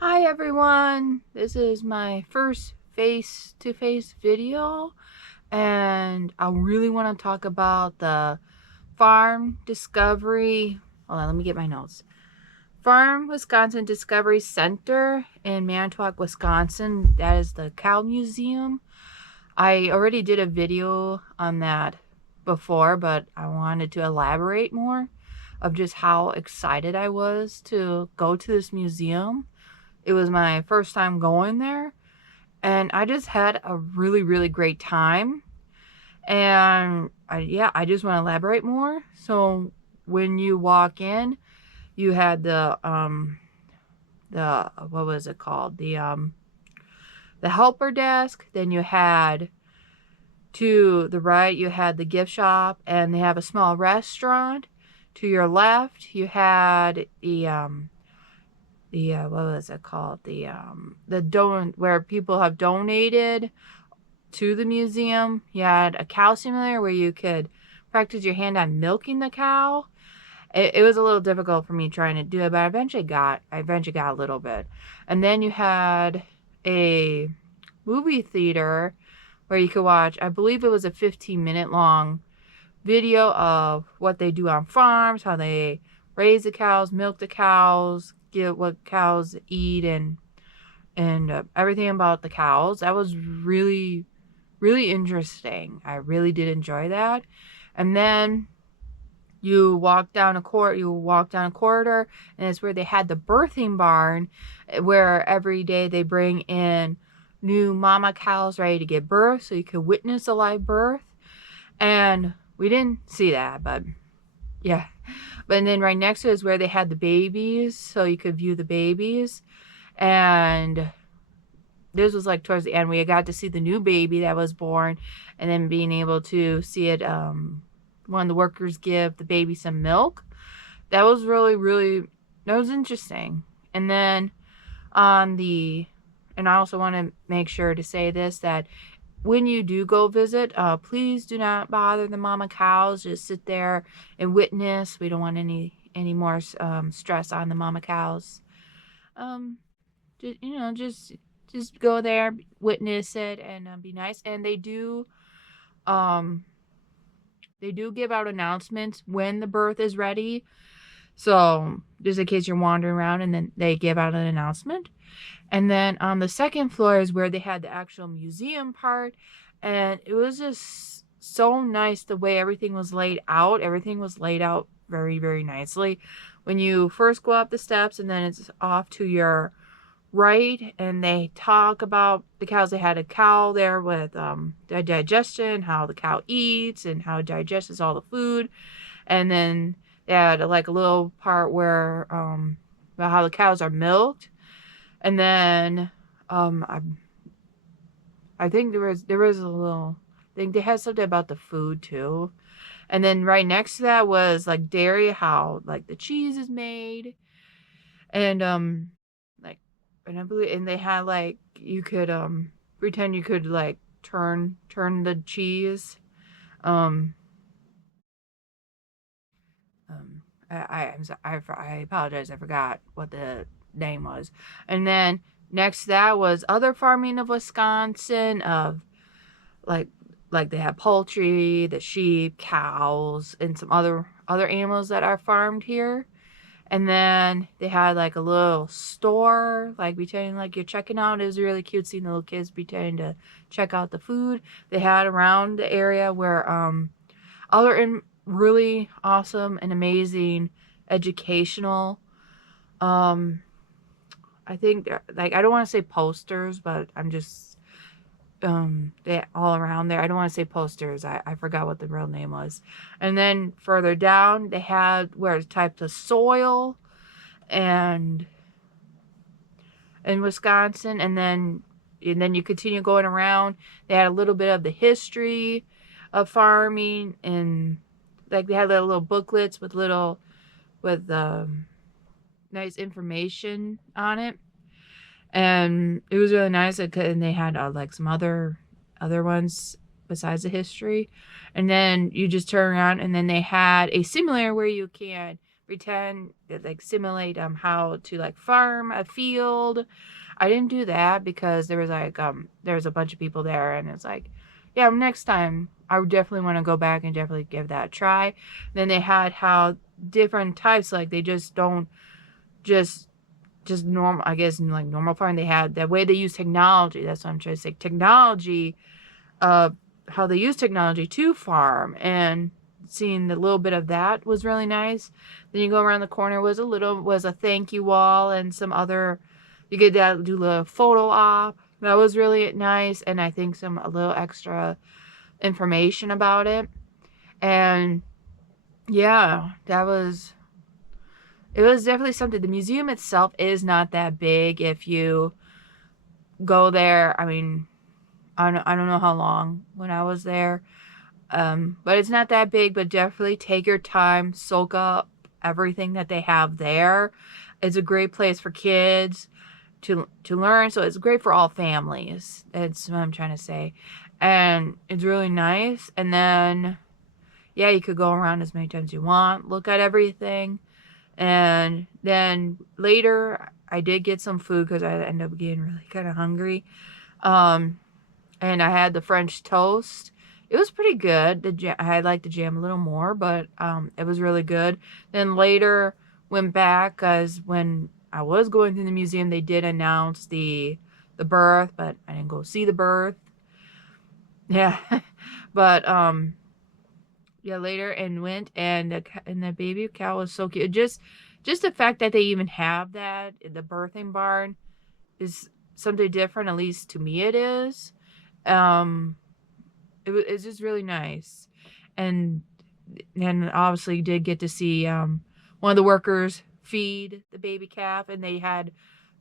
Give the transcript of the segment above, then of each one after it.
Hi everyone, this is my first face-to-face video and I really want to talk about the Farm Discovery, hold on, let me get my notes. Farm Wisconsin Discovery Center in Manitowoc, Wisconsin. That is the cow museum. I already did a video on that before, but I wanted to elaborate more of just how excited I was to go to this museum. It was my first time going there, and I just had a really great time. And I just want to elaborate more. So when you walk in, you had the what was it called? The helper desk. Then you had, to the right, you had the gift shop, and they have a small restaurant. To your left, you had the what was it called? The where people have donated to the museum. You had a cow simulator where you could practice your hand on milking the cow. It was a little difficult for me trying to do it, but I eventually got a little bit. And then you had a movie theater where you could watch, I believe it was a 15-minute long video of what they do on farms, how they raise the cows, milk the cows, get what cows eat, and everything about the cows. That was really interesting. I really did enjoy that. And then you walk down a corridor, and it's where they had the birthing barn, where every day they bring in new mama cows ready to give birth, so you could witness a live birth. And we didn't see that, but yeah. But then right next to it is where they had the babies, so you could view the babies. And this was like towards the end. We got to see the new baby that was born, and then being able to see it, one of the workers give the baby some milk. That was that was interesting. And then and I also want to make sure to say this, that when you do go visit, please do not bother the mama cows. Just sit there and witness. We don't want any more stress on the mama cows. Just go there, witness it, and be nice. And they do give out announcements when the birth is ready. So just in case you're wandering around, and then they give out an announcement. And then on the second floor is where they had the actual museum part. And it was just so nice the way everything was laid out. Everything was laid out very nicely. When you first go up the steps, and then it's off to your right, and they talk about the cows. They had a cow there with the digestion, how the cow eats and how it digests all the food. And then they had like a little part where about how the cows are milked. And then I think there was a little, I think they had something about the food too. And then right next to that was like dairy, how like the cheese is made. And like, and I believe, and they had like, you could pretend you could like turn the cheese. um I apologize, I forgot what the name was. And then next to that was other farming of Wisconsin, of like they have poultry, the sheep, cows, and some other animals that are farmed here. And then they had like a little store, like pretending like you're checking out. It was really cute seeing the little kids pretending to check out the food they had around the area, where other really awesome and amazing educational, I think, like, I don't want to say posters, but I'm just they all around there. I don't want to say posters. I forgot what the real name was. And then further down, they had where types of soil and in Wisconsin. And then you continue going around. They had a little bit of the history of farming, and like they had little booklets with nice information on it. And it was really nice. And they had like some other ones besides the history. And then you just turn around, and then they had a simulator where you can pretend, like simulate how to like farm a field. I didn't do that because there was like there was a bunch of people there, and it's like, yeah, next time I would definitely want to go back and definitely give that a try. Then they had how different types, like they just don't just normal, I guess, like normal farming. They had the way they use technology. That's what I'm trying to say. Technology, how they use technology to farm, and seeing the little bit of that was really nice. Then you go around the corner was a thank you wall and some other, you get that do a photo op. That was really nice, and I think a little extra information about it. And yeah, it was definitely something. The museum itself is not that big if you go there. I mean, I don't know how long when I was there. But it's not that big, but definitely take your time, soak up everything that they have there. It's a great place for kids to learn, so it's great for all families. That's what I'm trying to say. And it's really nice. And then, yeah, you could go around as many times as you want, look at everything. And then later, I did get some food because I ended up getting really kind of hungry. And I had the French toast. It was pretty good. I liked the jam a little more, but it was really good. Then later went back because when I was going through the museum, they did announce the birth, but I didn't go see the birth. Yeah, but yeah, later and went, and the baby cow was so cute. Just the fact that they even have that in the birthing barn is something different. At least to me, it is. It's just really nice. And then obviously you did get to see one of the workers feed the baby calf, and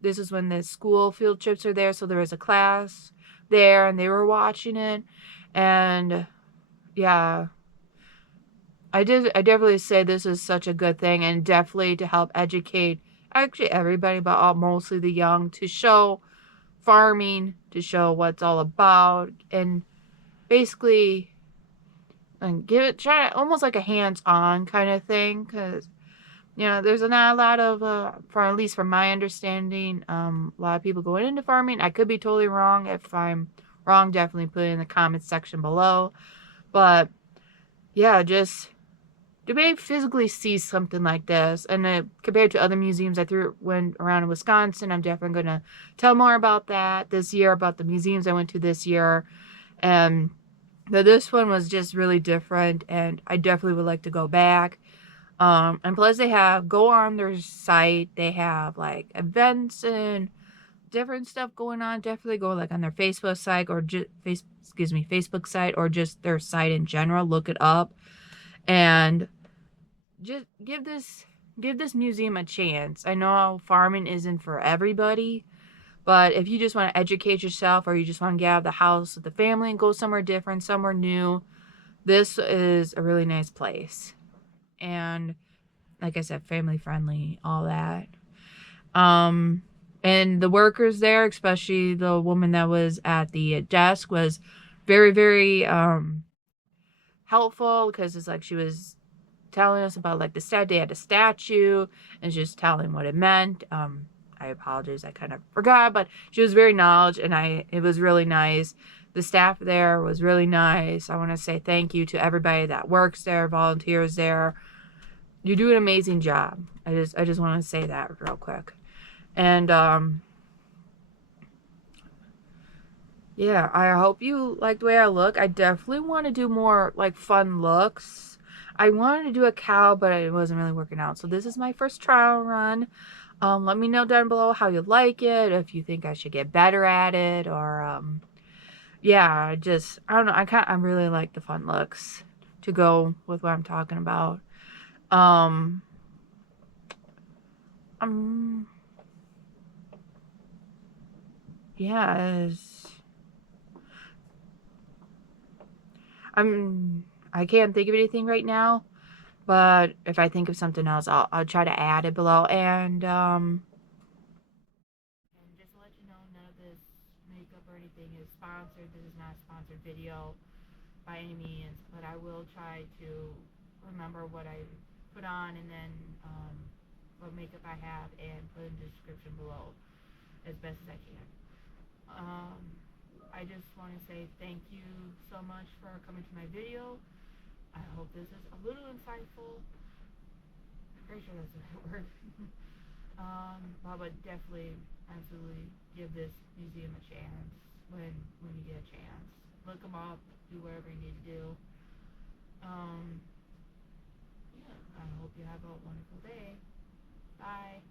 this is when the school field trips are there, so there was a class there and they were watching it. And yeah, I definitely say this is such a good thing, and definitely to help educate actually everybody, but mostly the young, to show farming, to show what it's all about, and basically and try almost like a hands-on kind of thing, because there's not a lot of at least from my understanding, a lot of people going into farming. I could be totally wrong. If I'm wrong, definitely put it in the comments section below. But yeah, just to maybe physically see something like this, and compared to other museums went around in Wisconsin, I'm definitely going to tell more about that this year, about the museums I went to this year. And this one was just really different, and I definitely would like to go back. And plus they go on their site, they have like events and different stuff going on. Definitely go like on their Facebook site, or Facebook site, or just their site in general. Look it up and just give this museum a chance. I know farming isn't for everybody, but if you just want to educate yourself, or you just want to get out of the house with the family and go somewhere different, somewhere new, this is a really nice place. And like I said, family friendly, all that. And the workers there, especially the woman that was at the desk, was very, very helpful, because it's like she was telling us about like they had a statue, and just telling what it meant. I apologize, I kind of forgot, but she was very knowledgeable, and it was really nice. The staff there was really nice. I want to say thank you to everybody that works there, volunteers there. You do an amazing job. I just want to say that real quick. And yeah, I hope you like the way I look. I definitely want to do more like fun looks. I wanted to do a cow, but it wasn't really working out. So this is my first trial run. Let me know down below how you like it, if you think I should get better at it, or yeah, I don't know. I really like the fun looks to go with what I'm talking about. Yeah, I can't think of anything right now, but if I think of something else, I'll try to add it below. And just to let you know, none of this makeup or anything is sponsored. This is not a sponsored video by any means, but I will try to remember what I put on, and then what makeup I have, and put in the description below as best as I can. I just want to say thank you so much for coming to my video. I hope this is a little insightful. I'm pretty sure that's the right word. But I would definitely, absolutely give this museum a chance when you get a chance. Look them up, do whatever you need to do. Yeah, I hope you have a wonderful day. Bye.